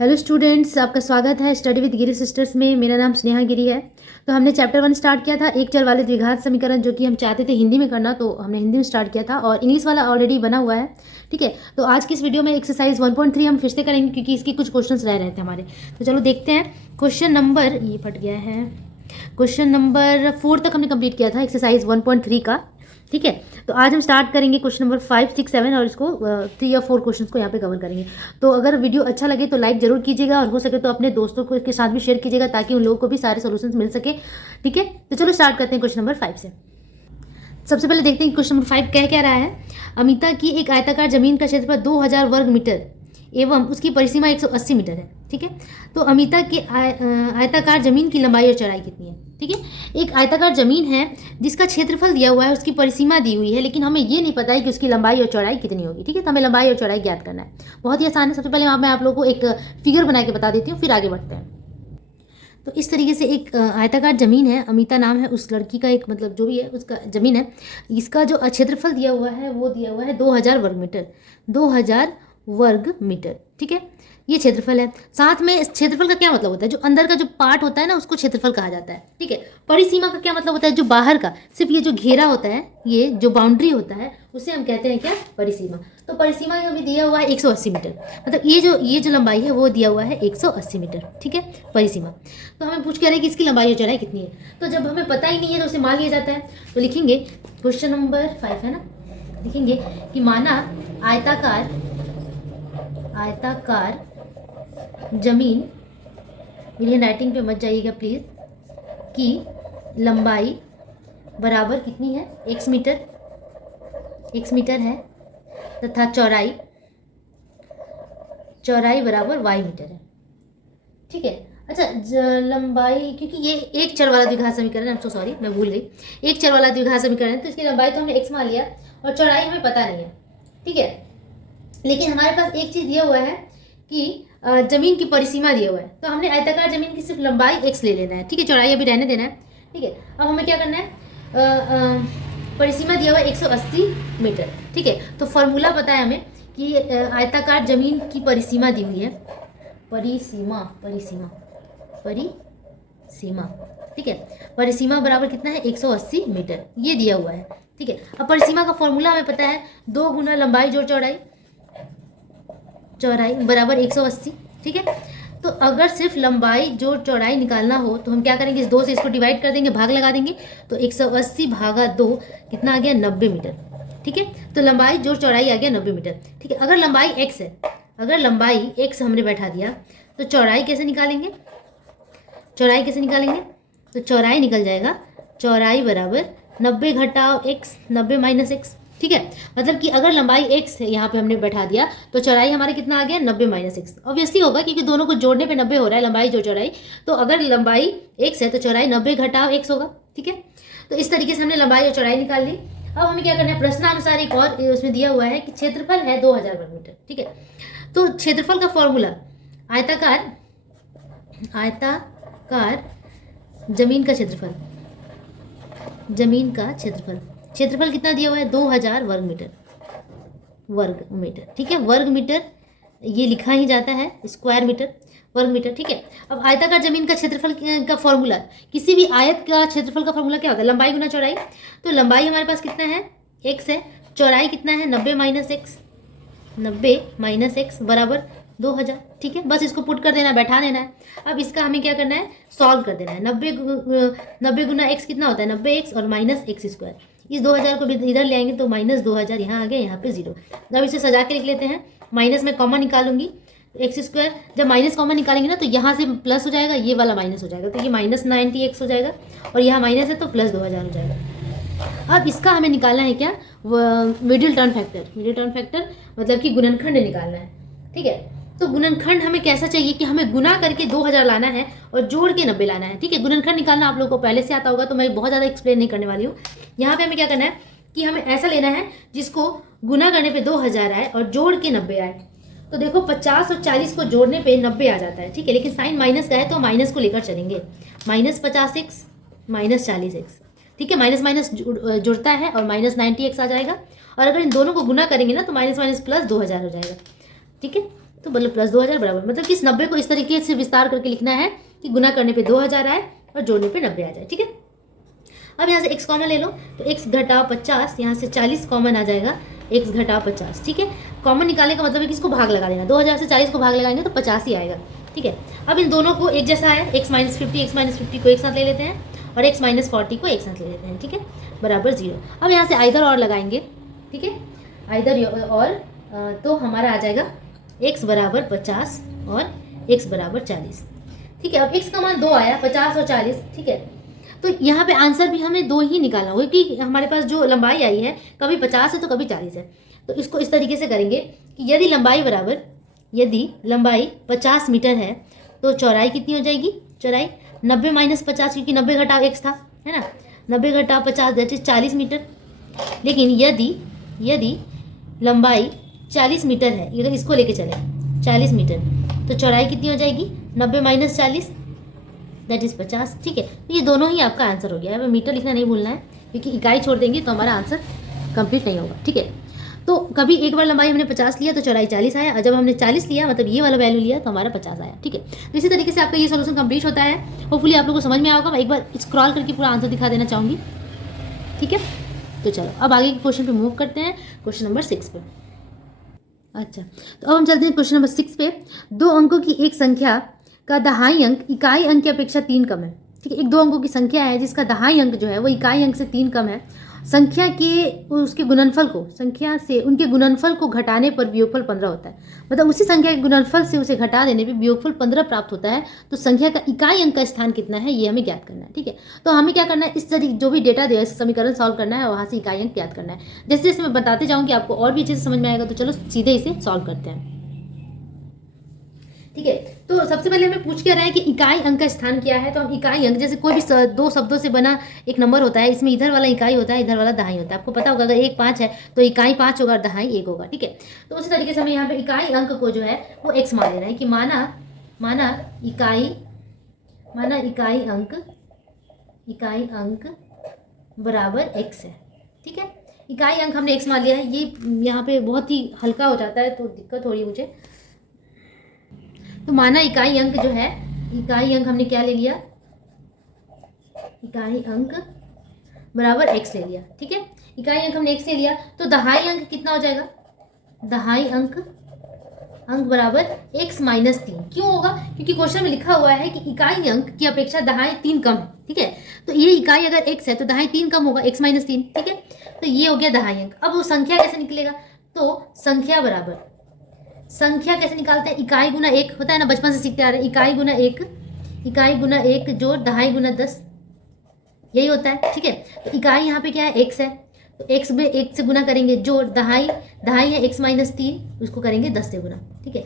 Hello students, आपका स्वागत है स्टडी विद गिरी सिस्टर्स में। मेरा नाम स्नेहा गिरी है। तो हमने चैप्टर 1 स्टार्ट किया था, एक चर वाले द्विघात समीकरण, जो कि हम चाहते थे हिंदी में करना, तो हमने हिंदी में स्टार्ट किया था और इंग्लिश वाला ऑलरेडी बना हुआ है। ठीक है, तो आज की इस वीडियो में एक्सरसाइज 1.3 हम फिर से करेंगे क्योंकि इसके कुछ क्वेश्चंस रह रहे थे हमारे। तो चलो देखते हैं। क्वेश्चन नंबर, ये फट गया है, क्वेश्चन नंबर 4 तक हमने कंप्लीट किया था एक्सरसाइज 1.3 का। ठीक है, तो आज हम स्टार्ट करेंगे क्वेश्चन नंबर 5, 6, 7 और इसको 3 या 4 क्वेश्चंस को यहाँ पे कवर करेंगे। तो अगर वीडियो अच्छा लगे तो लाइक जरूर कीजिएगा और हो सके तो अपने दोस्तों को के साथ भी शेयर कीजिएगा ताकि उन लोगों को भी सारे सोल्यूशंस मिल सके। ठीक है, तो चलो स्टार्ट करते हैं क्वेश्चन नंबर 5 से। सबसे पहले देखते हैं क्वेश्चन नंबर 5 कह क्या रहा है। अमिता की एक आयताकार जमीन का क्षेत्रफल 2000 वर्ग मीटर एवं उसकी परिसीमा 180 मीटर है। ठीक है, तो अमिता के आयताकार जमीन की लंबाई और चौड़ाई कितनी है। ठीक है, एक आयताकार जमीन है जिसका क्षेत्रफल दिया हुआ है, उसकी परिसीमा दी हुई है, लेकिन हमें ये नहीं पता है कि उसकी लंबाई और चौड़ाई कितनी होगी। ठीक है, तो हमें लंबाई और चौड़ाई ज्ञात करना है। बहुत ही आसान है। सबसे पहले मैं आप लोगों को एक फिगर बना के बता देती हूँ, फिर आगे बढ़ते हैं। तो इस तरीके से एक आयताकार जमीन है, अमिता नाम है उस लड़की का, एक मतलब जो भी है उसका जमीन है। इसका जो क्षेत्रफल दिया हुआ है वो दिया हुआ है 2000 वर्ग मीटर, 2000 वर्ग मीटर। ठीक है, ये क्षेत्रफल है। साथ में इस क्षेत्रफल का क्या मतलब होता है, जो अंदर का जो पार्ट होता है ना उसको क्षेत्रफल कहा जाता है। ठीक है, परिसीमा का क्या मतलब होता है, जो बाहर का सिर्फ ये जो घेरा होता है, ये जो बाउंड्री होता है उसे हम कहते हैं क्या, परिसीमा। तो परिसीमा हमें दिया हुआ है 180 मीटर, मतलब ये जो लंबाई है वो दिया हुआ है 180 मीटर। ठीक है, परिसीमा। तो हमें पूछ के रहे कि इसकी लंबाई और चौड़ाई कितनी है। तो जब हमें पता ही नहीं है तो उसे मान लिया जाता है। तो लिखेंगे क्वेश्चन नंबर 5 है ना, लिखेंगे कि माना आयताकार जमीन, मेरी हैंड राइटिंग पे मत जाइएगा प्लीज़, की लंबाई बराबर कितनी है, x मीटर है, तथा चौड़ाई बराबर y मीटर है। ठीक है, अच्छा लंबाई, क्योंकि ये एक चर वाला द्विघात समीकरण है, सॉरी मैं भूल गई, एक चर वाला द्विघात समीकरण है, तो इसकी लंबाई तो हमने x मान लिया और चौड़ाई हमें पता नहीं है। ठीक है, लेकिन हमारे पास एक चीज़ दिया हुआ है कि जमीन की परिसीमा दिया हुआ है, तो हमने आयताकार जमीन की सिर्फ लंबाई x ले लेना है। ठीक है, चौड़ाई अभी रहने देना है। ठीक है, अब हमें क्या करना है, परिसीमा दिया हुआ है 180 मीटर। ठीक है, तो फॉर्मूला पता है हमें कि आयताकार जमीन की परिसीमा दी हुई है, परिसीमा। ठीक है, परिसीमा बराबर कितना है, 180 मीटर, ये दिया हुआ है। ठीक है, अब परिसीमा का फॉर्मूला हमें पता है, 2 गुना लंबाई जोड़ चौड़ाई बराबर 180। ठीक है, तो अगर सिर्फ लंबाई जोड़ चौड़ाई निकालना हो तो हम क्या करेंगे, इस 2 से इसको डिवाइड कर देंगे, भाग लगा देंगे, तो 180 भागा 2 कितना आ गया, 90 मीटर। ठीक है, तो लंबाई जोड़ चौड़ाई आ गया 90 मीटर। ठीक है, अगर लंबाई x है, अगर लंबाई x हमने बैठा दिया तो चौड़ाई कैसे निकालेंगे, तो चौड़ाई निकल जाएगा, चौड़ाई बराबर 90 घटाओ x, 90 माइनस x। ठीक है, मतलब कि अगर लंबाई x है यहाँ पे हमने बैठा दिया तो चौड़ाई हमारे कितना आ गया, 90 माइनस x। ऑब्वियसली होगा क्योंकि दोनों को जोड़ने पे 90 हो रहा है, लंबाई जो चौड़ाई, तो अगर लंबाई x है तो चौड़ाई 90 घटाओ x होगा। ठीक है, तो इस तरीके से हमने लंबाई और चौड़ाई निकाल ली। अब हमें क्या करना है, प्रश्नानुसार एक और उसमें दिया हुआ है कि क्षेत्रफल है 2000 वर्ग मीटर। ठीक है, तो क्षेत्रफल का फॉर्मूला, आयताकार जमीन का क्षेत्रफल कितना दिया हुआ है, 2000 वर्ग मीटर। ठीक है, वर्ग मीटर ये लिखा ही जाता है, स्क्वायर मीटर, वर्ग मीटर। ठीक है, अब आयताकार जमीन का क्षेत्रफल का फॉर्मूला, किसी भी आयत का क्षेत्रफल का फॉर्मूला क्या होता है, लंबाई गुना चौड़ाई। तो लंबाई हमारे पास कितना है, x है, चौड़ाई कितना है, 90 माइनस x बराबर 2000। ठीक है, बस इसको पुट कर देना है, बैठा देना है। अब इसका हमें क्या करना है, सॉल्व कर देना है। 90 गुना x कितना होता है, 90x और माइनस x स्क्वायर, इस 2000 को भी इधर ले आएंगे तो माइनस 2000 यहाँ आ गया, यहाँ पे 0। अब इसे सजा के लिख लेते हैं, माइनस में कॉमन निकालूंगी, एक्स स्क्वायर, जब माइनस कॉमन निकालेंगे ना तो यहाँ से प्लस हो जाएगा, ये वाला माइनस हो जाएगा, तो ये माइनस 90x हो जाएगा और यहाँ माइनस है तो प्लस 2000 हो जाएगा। अब इसका हमें निकालना है क्या, मिडिल टर्म फैक्टर मतलब कि गुणनखंड निकालना है। ठीक है, तो गुणनखंड हमें कैसा चाहिए कि हमें गुना करके 2000 लाना है और जोड़ के 90 लाना है। ठीक है, गुणनखंड निकालना आप लोगों को पहले से आता होगा तो मैं बहुत ज़्यादा एक्सप्लेन नहीं करने वाली हूँ। यहाँ पे हमें क्या करना है कि हमें ऐसा लेना है जिसको गुना करने पे 2000 आए और जोड़ के 90 आए। तो देखो 50 और 40 को जोड़ने पे 90 आ जाता है। ठीक है, लेकिन साइन माइनस का है तो माइनस को लेकर चलेंगे, माइनस 50x माइनस 40x। ठीक है, माइनस माइनस जुड़ता है और माइनस 90x आ जाएगा, और अगर इन दोनों को गुना करेंगे ना तो माइनस माइनस प्लस 2000 हो जाएगा। ठीक है, तो मतलब प्लस 2000 बराबर, मतलब कि इस 90 को इस तरीके से विस्तार करके लिखना है कि गुना करने पे 2000 आए और जोड़ने पे 90 आ जाए। ठीक है, अब यहाँ से x कॉमन ले लो, तो x घटा 50, यहाँ से 40 कॉमन आ जाएगा, x घटा 50। ठीक है, कॉमन निकालने का मतलब है कि इसको भाग लगा देना, 2000 से 40 को भाग लगाएंगे तो 50 ही आएगा। ठीक है, अब इन दोनों को एक जैसा है, x माइनस 50 को एक साथ ले लेते हैं और x माइनस 40 को एक साथ ले लेते हैं। ठीक है, बराबर 0। अब यहाँ से आइदर और लगाएंगे। ठीक है, आइदर और, तो हमारा आ जाएगा x बराबर 50 और x बराबर 40। ठीक है, अब x का मान 2 आया, 50 और 40। ठीक है, तो यहाँ पे आंसर भी हमें 2 ही निकालना होगा क्योंकि हमारे पास जो लंबाई आई है कभी 50 है तो कभी 40 है। तो इसको इस तरीके से करेंगे कि यदि लंबाई 50 मीटर है तो चौड़ाई कितनी हो जाएगी, चौड़ाई 90 माइनस 50, क्योंकि 90 घटा x था, है ना, 90 घटा 50 दैट इज 40 मीटर। लेकिन यदि लंबाई 40 मीटर है, अगर इसको लेके चले 40 मीटर, तो चौड़ाई कितनी हो जाएगी, 90 माइनस 40 दैट इज 50। ठीक है, तो ये दोनों ही आपका आंसर हो गया है। मीटर लिखना नहीं भूलना है क्योंकि इकाई छोड़ देंगे तो हमारा आंसर कंप्लीट नहीं होगा। ठीक है, तो कभी एक बार लंबाई हमने 50 लिया तो चौड़ाई 40 आया, और जब हमने 40 लिया मतलब ये वाला वैल्यू लिया तो हमारा 50 आया। ठीक है, तो इसी तरीके से आपका ये सोल्यूशन कंप्लीट होता है। होपफुली आप लोगों को समझ में आया होगा। मैं एक बार स्क्रॉल करके पूरा आंसर दिखा देना चाहूँगी। ठीक है, तो चलो अब आगे के क्वेश्चन पे मूव करते हैं, क्वेश्चन नंबर 6 पे। अच्छा, तो अब हम चलते हैं क्वेश्चन नंबर 6 पे। 2 अंकों की एक संख्या का दहाई अंक इकाई अंक की अपेक्षा 3 कम है। ठीक है, एक 2 अंकों की संख्या है जिसका दहाई अंक जो है वो इकाई अंक से 3 कम है। संख्या के उसके गुणनफल को, संख्या से उनके गुणनफल को घटाने पर वियोगफल 15 होता है। मतलब उसी संख्या के गुणनफल से उसे घटा देने पे वियोगफल 15 प्राप्त होता है। तो संख्या का इकाई अंक का स्थान कितना है ये हमें ज्ञात करना है। ठीक है, तो हमें क्या करना है, इस तरीके जो भी डेटा दिया है समीकरण सॉल्व करना है और वहाँ से इकाई अंक ज्ञात करना है। जैसे जैसे मैं बताते जाऊँगी आपको और भी अच्छे से समझ में आएगा। तो चलो सीधे इसे सॉल्व करते हैं। ठीक है, तो सबसे पहले हमें पूछ क्या रहा है कि इकाई अंक का स्थान क्या है। तो हम इकाई अंक, जैसे कोई भी 2 शब्दों से बना एक नंबर होता है, इसमें इधर वाला इकाई होता है, इधर वाला दहाई होता है। आपको पता होगा अगर 1 5 है तो इकाई 5 होगा और दहाई 1 होगा। ठीक है, तो उसी तरीके से हमें यहाँ पे इकाई अंक को जो है वो x मान लेना है कि माना इकाई अंक बराबर x है। ठीक है, इकाई अंक हमने x मान लिया है। ये यहाँ पे बहुत ही हल्का हो जाता है तो दिक्कत हो रही है मुझे। तो माना इकाई अंक जो है, इकाई अंक हमने क्या ले लिया, इकाई अंक बराबर x ले लिया। ठीक है, इकाई अंक हमने x ले लिया, तो दहाई अंक कितना हो जाएगा, दहाई अंक बराबर x माइनस 3। क्यों होगा, क्योंकि क्वेश्चन में लिखा हुआ है कि इकाई अंक की अपेक्षा दहाई 3 कम है। ठीक है, तो ये इकाई अगर x है तो दहाई 3 कम होगा, x माइनस 3। ठीक है, तो ये हो गया दहाई अंक। अब वो संख्या कैसे निकलेगा, तो संख्या कैसे निकालते हैं, इकाई गुना 1 होता है ना, बचपन से सीखते आ रहे हैं, इकाई गुना 1 जोड़ दहाई गुना 10, यही होता है। ठीक है, तो इकाई यहाँ पे क्या है, x है, तो x में 1 से गुना करेंगे, जोड़ दहाई है x माइनस 3, उसको करेंगे 10 से गुना। ठीक है,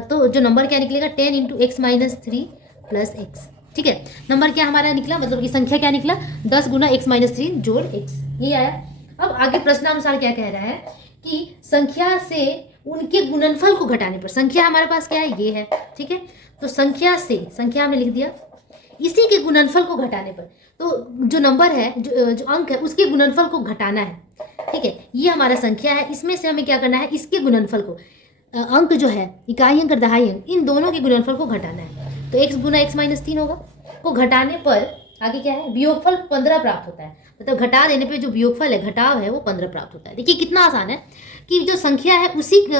तो जो नंबर क्या निकलेगा, 10 into x minus 3 plus x। ठीक है, नंबर क्या हमारा निकला, मतलब कि संख्या क्या निकला, 10 गुना x माइनस 3 जोड़ x, यही आया। अब आगे प्रश्नानुसार क्या कह रहा है कि संख्या से उनके गुणनफल को घटाने पर, संख्या हमारे पास क्या है, ये है। ठीक है, तो संख्या हमने लिख दिया, इसी के गुणनफल को घटाने पर, तो जो नंबर है, जो अंक है, उसके गुणनफल को घटाना है। ठीक है, ये हमारा संख्या है, इसमें से हमें क्या करना है, इसके गुणनफल को, अंक जो है इकाई अंक और दहाई अंक, इन दोनों के गुणनफल को घटाना है। तो x गुना x माइनस 3 होगा, को घटाने पर आगे क्या है, वियोगफल 15 प्राप्त होता है। मतलब घटा देने पे जो वियोगफल है, घटाव है, वो 15 प्राप्त होता है। देखिए कितना आसान है कि जो संख्या है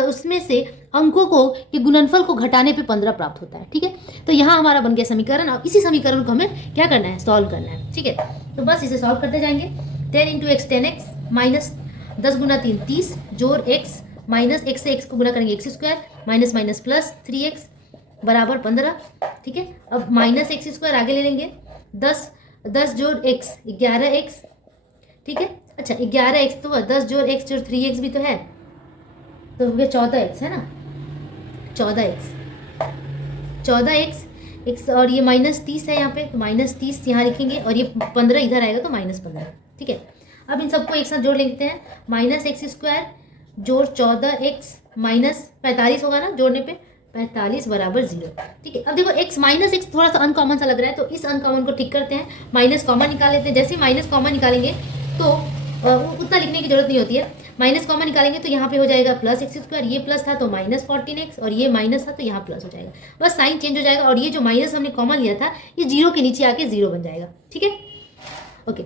उसमें से अंकों को के गुणनफल को घटाने पे 15 प्राप्त होता है। ठीक है, तो यहाँ हमारा बन गया समीकरण। और इसी समीकरण को हमें क्या करना है, सॉल्व करना है। ठीक है, तो बस इसे सॉल्व करते जाएंगे। 10 इंटू एक्स 10x माइनस 10 गुना 3 30 जोड़ x माइनस x से x को गुना करेंगे x square minus minus plus 3x बराबर 15। ठीक है, अब माइनस x स्क्वायर आगे ले लेंगे, 10 जोड़ x 11x। ठीक है, अच्छा 11x तो 10 जोड़ x जोड़ 3x भी तो है, तो हो गया 14x, है ना, 14x और ये माइनस 30 है यहाँ पे, तो माइनस 30 यहाँ लिखेंगे और ये 15 इधर आएगा तो माइनस 15। ठीक है, अब इन सबको एक साथ जोड़ लेते हैं, माइनस x स्क्वायर जोड़ 14x माइनस 45 होगा ना, जोड़ने पे 45 बराबर 0। ठीक है, अब देखो x माइनस x थोड़ा सा अनकॉमन सा लग रहा है, तो इस अनकॉमन को ठीक करते हैं, माइनस कॉमन निकाल लेते हैं। जैसे ही माइनस कॉमन निकालेंगे तो उतना लिखने की जरूरत नहीं होती है, माइनस कॉमन निकालेंगे तो यहाँ पे हो जाएगा प्लस एक्स स्क्वायर, ये प्लस था तो माइनस 14x और ये माइनस था तो यहाँ प्लस हो जाएगा, बस साइन चेंज हो जाएगा और ये जो माइनस हमने कॉमन लिया था ये जीरो के नीचे आके जीरो बन जाएगा। ठीक है, ओके।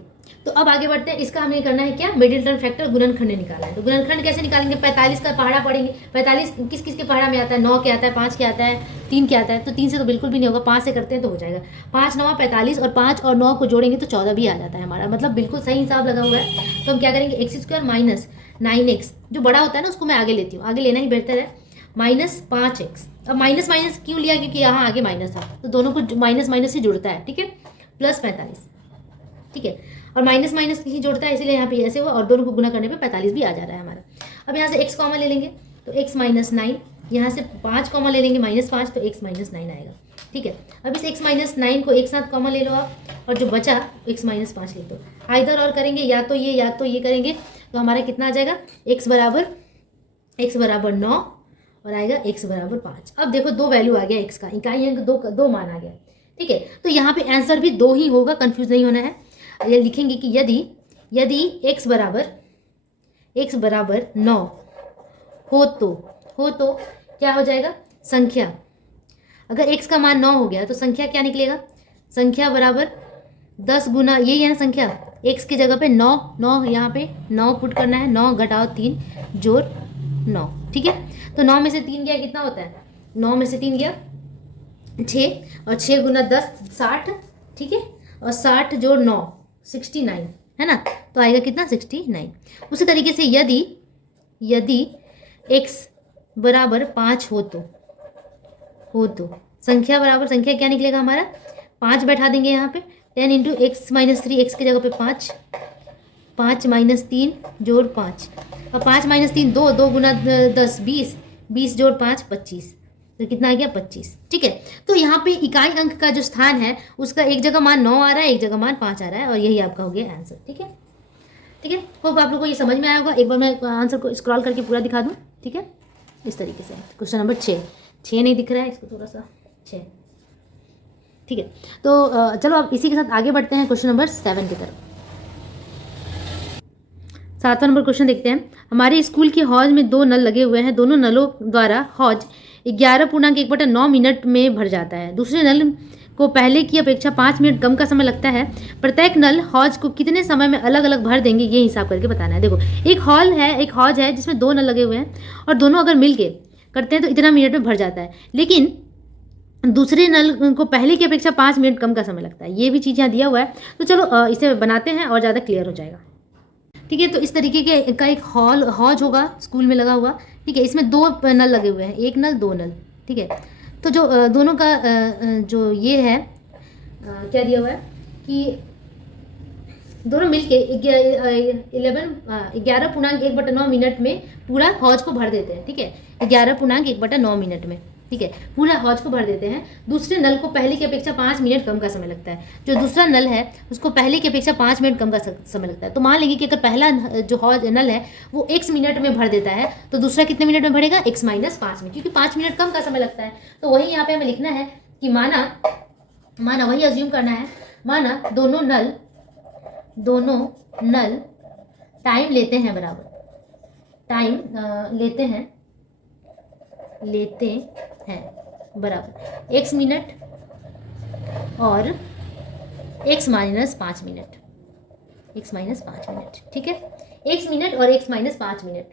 तो अब आगे बढ़ते हैं, इसका हमें करना है क्या, मिडिल टर्म फैक्टर गुणनखंड निकालना है। तो गुणनखंड कैसे निकालेंगे, 45 का पहाड़ा पढ़ेंगे। 45 किस किस के पहाड़ा में आता है, 9 के आता है, 5 के आता है, 3 के आता है। तो 3 से तो बिल्कुल भी नहीं होगा, 5 से करते हैं तो हो जाएगा। 5 9 45 और 5 और 9 को जोड़ेंगे तो 14 भी आ जाता है हमारा, मतलब बिल्कुल सही हिसाब लगा हुआ है। तो हम क्या करेंगे, एक्स स्क्वायर माइनस 9x, जो बड़ा होता है ना उसको मैं आगे लेती हूँ, आगे लेना ही बेहतर है, माइनस 5x। अब माइनस माइनस क्यों लिया, क्योंकि यहाँ आगे माइनस था तो दोनों को माइनस माइनस से जुड़ता है। ठीक है, प्लस 45। ठीक है, और माइनस माइनस ही जोड़ता है इसीलिए यहाँ पे ऐसे हुआ और दोनों को गुना करने पे 45 भी आ जा रहा है हमारा। अब यहाँ से x कॉमन ले लेंगे तो x माइनस 9, यहाँ से 5 कॉमन ले लेंगे माइनस 5 तो x माइनस 9 आएगा। ठीक है, अब इस x माइनस 9 को एक साथ कॉमन ले लो आप और जो बचा x माइनस 5 लिख दो। आइदर और करेंगे, या तो ये करेंगे तो हमारा कितना आ जाएगा, x बराबर 9 और आएगा x बराबर 5। अब देखो दो वैल्यू आ गया x का, इकाई अंक दो मान आ गया। ठीक है, तो यहाँ पे आंसर भी 2 ही होगा, कंफ्यूज नहीं होना है। ये लिखेंगे कि यदि x बराबर 9 हो तो क्या हो जाएगा, संख्या। अगर x का मान 9 हो गया तो संख्या क्या निकलेगा, संख्या बराबर 10 गुना, यही है ना संख्या, x की जगह पे 9 यहाँ पे 9 पुट करना है, 9 घटाओ 3 जोड़ 9। ठीक है, तो 9 में से 3 गया कितना होता है, 9 में से 3 गया 6 और 6 गुना 10 60। ठीक है, और 60 जोड़ 9 69 है ना, तो आएगा कितना 69। उसी तरीके से यदि x बराबर 5 हो तो संख्या क्या निकलेगा हमारा, 5 बैठा देंगे यहाँ पे, 10 इंटू एक्स माइनस 3, एक्स की जगह पे 5 माइनस 3 जोड़ 5 और 5 माइनस 3 2 गुना 10 20 जोड़ 5 25, तो कितना आ गया 25। ठीक है, तो यहाँ पे इकाई अंक का जो स्थान है उसका एक जगह मान 9 आ रहा है, एक जगह मान 5 आ रहा है और यही आपका हो गया आंसर। ठीक है, होप आप लोग को ये समझ में आया होगा। एक बार मैं आंसर को स्क्रॉल करके पूरा दिखा दूँ। ठीक है, इस तरीके से क्वेश्चन नंबर 6 नहीं दिख रहा है, इसको थोड़ा सा 6। ठीक है, तो चलो अब इसी के साथ आगे बढ़ते हैं क्वेश्चन नंबर 7 की तरफ। 7वां नंबर क्वेश्चन देखते हैं। हमारे स्कूल के हौज में 2 नल लगे हुए हैं, दोनों नलों द्वारा हौज 11.1/9 मिनट में भर जाता है। दूसरे नल को पहले की अपेक्षा 5 मिनट कम का समय लगता है। प्रत्येक नल हौज को कितने समय में अलग अलग भर देंगे, ये हिसाब करके बताना है। देखो एक हौज है जिसमें 2 नल लगे हुए हैं और दोनों अगर मिल के करते हैं तो इतना मिनट में भर जाता है, लेकिन दूसरे नल को पहले की अपेक्षा 5 मिनट कम का समय लगता है। ये भी चीज़ यहाँ दिया हुआ है, तो चलो इसे बनाते हैं और ज़्यादा क्लियर हो जाएगा। ठीक है, तो इस तरीके का एक हौज होगा स्कूल में लगा हुआ। ठीक है, इसमें 2 नल लगे हुए हैं, 1 नल 2 नल। ठीक है, तो जो दोनों का जो ये है क्या दिया हुआ है कि दोनों मिलके 11.1/9 मिनट में पूरा हौज को भर देते हैं। ठीक है, 11.1/9 मिनट में। ठीक है, पूरा हौज को भर देते हैं। दूसरे नल को पहले की अपेक्षा 5 मिनट कम का समय लगता है। जो दूसरा नल है उसको पहले की अपेक्षा 5 मिनट कम का समय लगता है। तो मान लेंगे कि अगर पहला जो हौज नल है वो x मिनट में भर देता है तो दूसरा कितने मिनट में भरेगा, x माइनस 5 में, क्योंकि 5 मिनट कम का समय लगता है। तो वही यहाँ पे हमें लिखना है कि माना वही अज्यूम करना है, माना दोनों नल टाइम लेते हैं बराबर, लेते हैं बराबर x मिनट और x माइनस 5 मिनट। ठीक है, x मिनट और x माइनस 5 मिनट।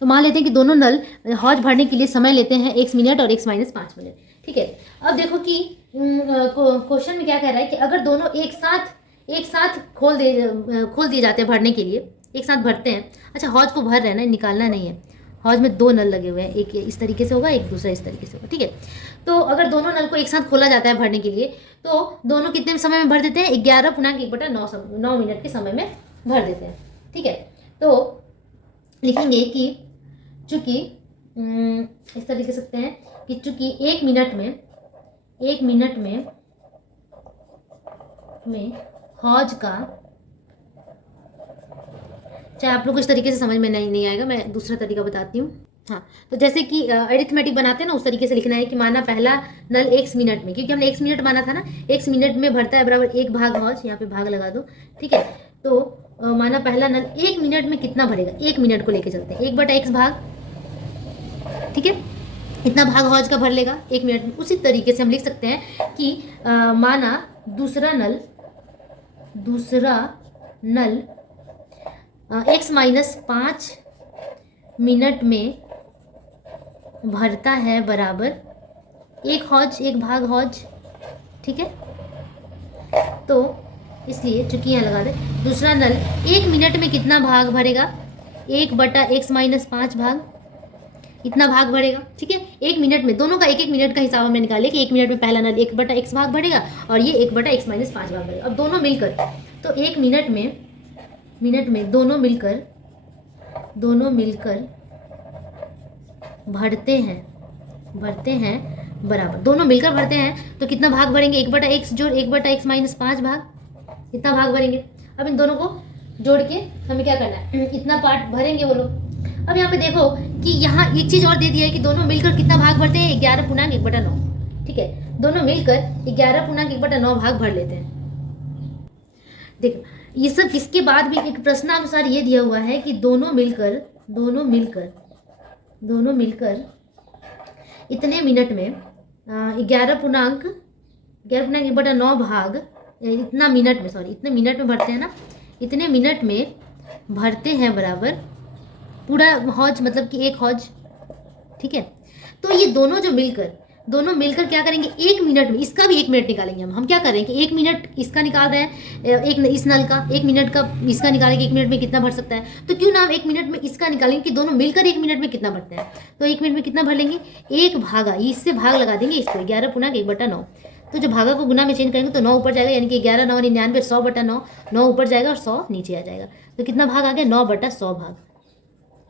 तो मान लेते हैं कि दोनों नल हौज भरने के लिए समय लेते हैं x मिनट और x माइनस 5 मिनट। ठीक है, अब देखो कि क्वेश्चन में क्या कह रहा है कि अगर दोनों एक साथ खोल दिए जाते हैं भरने के लिए, एक साथ भरते हैं। अच्छा, हौज को भर रहे हैं ना, निकालना नहीं है। हौज में 2 नल लगे हुए हैं, एक इस तरीके से होगा, एक दूसरा इस तरीके से होगा। ठीक है, तो अगर दोनों नल को एक साथ खोला जाता है भरने के लिए तो दोनों कितने समय में भर देते हैं, 11.1/9 मिनट के समय में भर देते हैं। ठीक है, तो लिखेंगे कि चूँकि इस तरीके से सकते हैं कि चूँकि 1 मिनट में हौज का, चाहे आप लोग को इस तरीके से समझ में नहीं आएगा, मैं दूसरा तरीका बताती हूँ। हाँ, तो जैसे कि अरिथमेटिक बनाते हैं ना, उस तरीके से लिखना है कि माना पहला नल x मिनट में, क्योंकि हमने x मिनट माना था ना, x मिनट में भरता है बराबर 1 भाग हौज, यहाँ पे भाग लगा दो। ठीक है, तो माना पहला नल 1 मिनट में कितना भरेगा, 1 मिनट को लेके चलते हैं, 1/x भाग, ठीक है, इतना भाग हौज का भर लेगा 1 मिनट में। उसी तरीके से हम लिख सकते हैं कि माना दूसरा नल x माइनस 5 मिनट में भरता है बराबर 1 हौज, 1 भाग हौज, ठीक है। तो इसलिए चूंकि यहाँ लगा दे, दूसरा नल 1 मिनट में कितना भाग भरेगा, 1/x माइनस 5 भाग, इतना भाग भरेगा, ठीक है। 1 मिनट में, दोनों का 1-1 मिनट का हिसाब हमने निकाले कि 1 मिनट में पहला नल 1/x भाग भरेगा और ये 1/x माइनस 5 भाग भरेगा। अब दोनों मिलकर, तो 1 मिनट में दोनों मिलकर भरते हैं बराबर, दोनों मिलकर भरते हैं तो कितना भाग भरेंगे, 1/x जोड़ 1/x माइनस 5 भाग, इतना भाग भरेंगे। अब इन दोनों को जोड़ के हमें क्या करना है, इतना पार्ट भरेंगे वो लोग। अब यहाँ पे देखो कि यहाँ एक चीज़ और दे दिया है कि दोनों मिलकर कितना भाग भरते हैं, 11/1/9, ठीक है। दोनों मिलकर 11/1/9 भाग भर लेते हैं। देखो ये सब, इसके बाद भी एक प्रश्नानुसार ये दिया हुआ है कि दोनों मिलकर इतने मिनट में 11/1/9 भाग, इतना मिनट में, सॉरी इतने मिनट में भरते हैं ना, इतने मिनट में भरते हैं बराबर पूरा हौज, मतलब कि 1 हौज, ठीक है। तो ये दोनों मिलकर क्या करेंगे, 1 मिनट में, इसका भी 1 मिनट निकालेंगे हम क्या करेंगे, 1 मिनट इसका निकाल रहे हैं, एक इस नल का 1 मिनट का इसका निकालेंगे, 1 मिनट में कितना भर सकता है, तो क्यों ना हम 1 मिनट में इसका निकालेंगे कि दोनों मिलकर 1 मिनट में कितना भरते हैं। तो 1 मिनट में कितना भर लेंगे, 1 भागा, इससे भाग लगा देंगे इसको, 11/1/9। तो जब भागा को गुना में चेंज करेंगे तो 9 ऊपर जाएगा, यानी कि 11×9 = 99, 100/9, 9 ऊपर जाएगा और 100 नीचे आ जाएगा। तो कितना भाग आ गया, 9/100 भाग।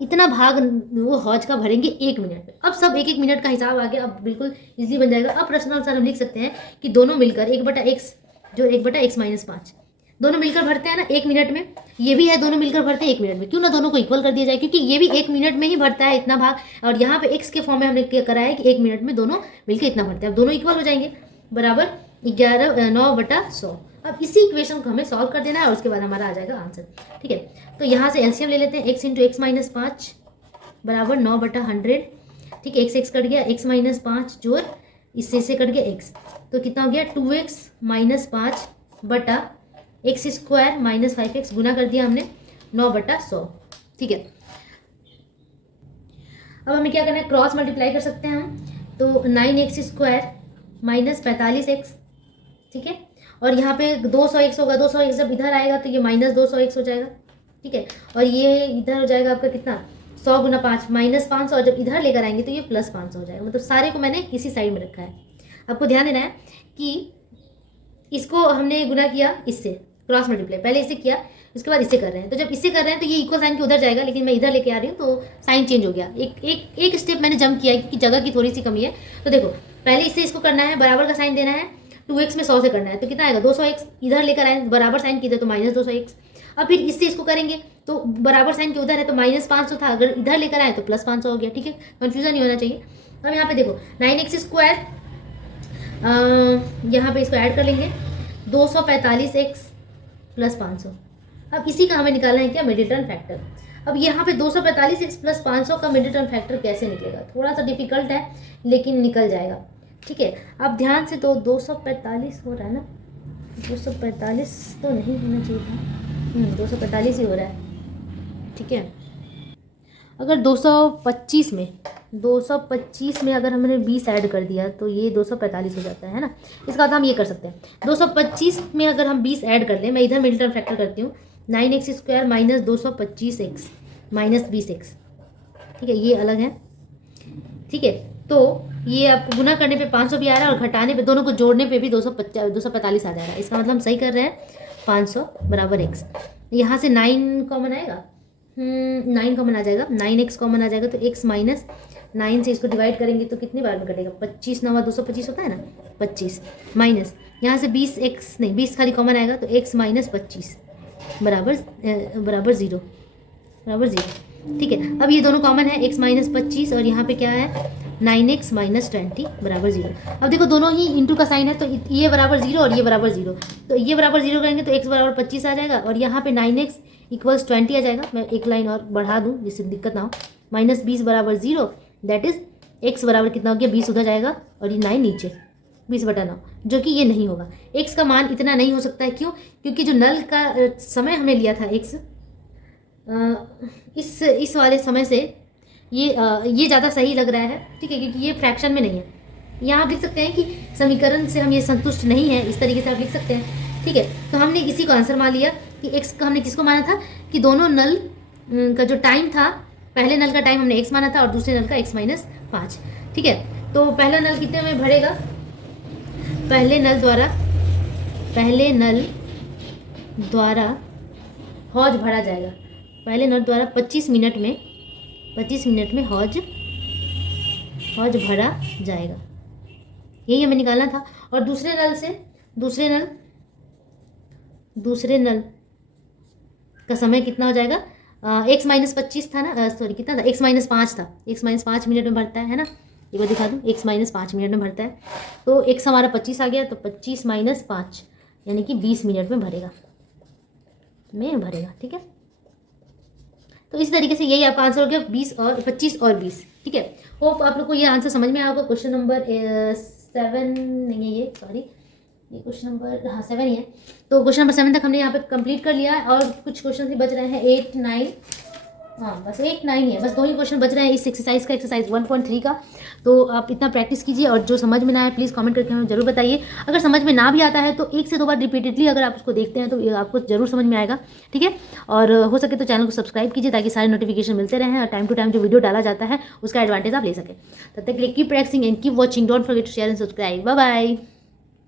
इतना भाग वो हौज का भरेंगे 1 मिनट में। अब सब 1-1 मिनट का हिसाब आ गया, अब बिल्कुल इजीली बन जाएगा। अब प्रश्नानुसार हम लिख सकते हैं कि दोनों मिलकर 1/x जो 1/x माइनस 5, दोनों मिलकर भरते हैं ना 1 मिनट में, ये भी है दोनों मिलकर भरते हैं 1 मिनट में, क्यों ना दोनों को इक्वल कर दिया जाए, क्योंकि ये भी 1 मिनट में ही भरता है इतना भाग, और यहाँ पे x के फॉर्म में हमने क्या करा है कि 1 मिनट में दोनों मिलकर इतना भरते हैं। अब दोनों इक्वल हो जाएंगे बराबर 9/100। अब इसी इक्वेशन को हमें सॉल्व कर देना है और उसके बाद हमारा आ जाएगा आंसर, ठीक है। तो यहाँ से एलसीएम ले लेते हैं, x × x माइनस 5 बराबर 9/100, ठीक है। x कट गया, x माइनस 5 जोड़ इससे कट गया x, तो कितना हो गया 2x माइनस 5 बटा x² माइनस 5x, गुना कर दिया हमने 9/100, ठीक है। अब हमें क्या करना है, क्रॉस मल्टीप्लाई कर सकते हैं हम, तो 9x² माइनस 45x, ठीक है। और यहाँ पे 200x होगा, 200x जब इधर आएगा तो ये माइनस 200x हो जाएगा, ठीक है। और ये इधर हो जाएगा आपका कितना, 100 × 5 माइनस 500, और जब इधर लेकर आएंगे तो ये प्लस 500 हो जाएगा। मतलब सारे को मैंने इसी साइड में रखा है। आपको ध्यान देना है कि इसको हमने गुना किया इससे, क्रॉस मल्टीप्लाई पहले इससे किया, उसके बाद इससे कर रहे हैं। तो जब इससे कर रहे हैं तो ये इक्वल साइन के उधर जाएगा, लेकिन मैं इधर लेके आ रही हूँ तो साइन चेंज हो गया। एक स्टेप मैंने जंप किया है क्योंकि जगह की थोड़ी सी कमी है। तो देखो पहले इससे इसको करना है, बराबर का साइन देना है, 2x में 100 से करना है, तो कितना आएगा 200x, इधर लेकर आए बराबर साइन की इधर तो माइनस 200x। अब फिर इससे इसको करेंगे तो बराबर साइन के उधर है तो माइनस 500 था, अगर इधर लेकर आए तो प्लस 500 हो गया, ठीक है। कन्फ्यूजन नहीं होना चाहिए। अब यहाँ पे देखो 9x², यहाँ पे इसको ऐड कर लेंगे, 245x प्लस 500। अब इसी का हमें निकालना है क्या, मिडिल टर्म फैक्टर। अब यहाँ पे 245x प्लस 500 का मिडिल टर्म फैक्टर कैसे निकलेगा, थोड़ा सा डिफिकल्ट है लेकिन निकल जाएगा, ठीक है। अब ध्यान से, तो 245 हो रहा है ना, 245 तो नहीं होना चाहिए था, 245 ही हो रहा है, ठीक है। अगर 225 में अगर हमने 20 ऐड कर दिया तो ये 245 हो जाता है ना। इसका बाद हम ये कर सकते हैं, 225 में अगर हम 20 ऐड कर लें, मैं इधर मिडिल टर्म फैक्टर करती हूँ, 9x² minus 225x minus 20x, ठीक है, ये अलग है, ठीक है। तो ये आपको गुना करने पे 500 भी आ रहा है और घटाने पे, दोनों को जोड़ने पे भी 245 आ जाएगा। इसका मतलब हम सही कर रहे हैं, 500 बराबर x। यहाँ से 9 कॉमन आएगा, 9 कॉमन आ जाएगा, 9x कॉमन आ जाएगा, तो x माइनस 9 से इसको डिवाइड करेंगे तो कितनी बार में कटेगा, 25 9 225 होता है ना, 25 माइनस यहाँ से 20x नहीं 20 खाली कॉमन आएगा, तो x माइनस 25 बराबर 0, ठीक है। अब ये दोनों कॉमन है, x माइनस 25 और यहाँ पे क्या है 9x माइनस 20 बराबर 0। अब देखो दोनों ही इंटू का साइन है, तो ये बराबर 0 और ये बराबर 0, तो ये बराबर 0 करेंगे तो x बराबर 25 आ जाएगा, और यहाँ पे 9x इक्वल्स 20 आ जाएगा। मैं एक लाइन और बढ़ा दूँ जिससे दिक्कत ना हो। -20 बराबर 0, दैट इज़ x बराबर कितना हो गया, 20 उधर जाएगा और ये 9 नीचे, 20/9, जो कि ये नहीं होगा। x का मान इतना नहीं हो सकता है, क्यों? क्योंकि जो नल का समय हमने लिया था x, इस वाले समय से ये ज़्यादा सही लग रहा है, ठीक है, क्योंकि ये फ्रैक्शन में नहीं है। यहाँ आप लिख सकते हैं कि समीकरण से हम ये संतुष्ट नहीं है, इस तरीके से आप लिख सकते हैं, ठीक है। तो हमने इसी को आंसर मान लिया कि x का हमने किसको माना था कि दोनों नल का जो टाइम था, पहले नल का टाइम हमने x माना था और दूसरे नल का x-5, ठीक है। तो पहला नल कितने में भरेगा? पहले नल द्वारा हौज भरा जाएगा। पहले नल द्वारा 25 मिनट में हौज भरा जाएगा, यही हमें निकालना था। और दूसरे नल का समय कितना हो जाएगा? x-25 था ना, सॉरी कितना था, x-5 था। x-5 मिनट में भरता है ना, एक बार दिखा दूँ, x-5 मिनट में भरता है। तो x हमारा 25 आ गया, तो 25-5 यानी कि 20 मिनट में भरेगा, ठीक है। तो इस तरीके से यही आपका आंसर हो गया, 25 और 20, ठीक है। होप आप लोग को ये आंसर समझ में आया होगा। क्वेश्चन नंबर 7 नहीं है ये, सॉरी, ये क्वेश्चन नंबर 7 ही है। तो क्वेश्चन नंबर 7 तक हमने यहाँ पे कंप्लीट कर लिया है और कुछ क्वेश्चन ही बच रहे हैं, 8, 9, बस 8, 9 ही है, बस 2 ही क्वेश्चन बच रहे हैं इस एक्सरसाइज का, एक्सरसाइज 1.3 का। तो आप इतना प्रैक्टिस कीजिए और जो समझ में ना आए प्लीज़ कमेंट करके हमें जरूर बताइए। अगर समझ में ना भी आता है तो 1 से 2 बार रिपीटेडली अगर आप उसको देखते हैं तो आपको जरूर समझ में आएगा, ठीक है। और हो सके तो चैनल को सब्सक्राइब कीजिए ताकि सारे नोटिफिकेशन मिलते रहें और टाइम टू टाइम जो वीडियो डाला जाता है उसका एडवांटेज आप ले सकें। तब तक के लिए keep practising and keep watching, don't forget to share and subscribe. Bye bye.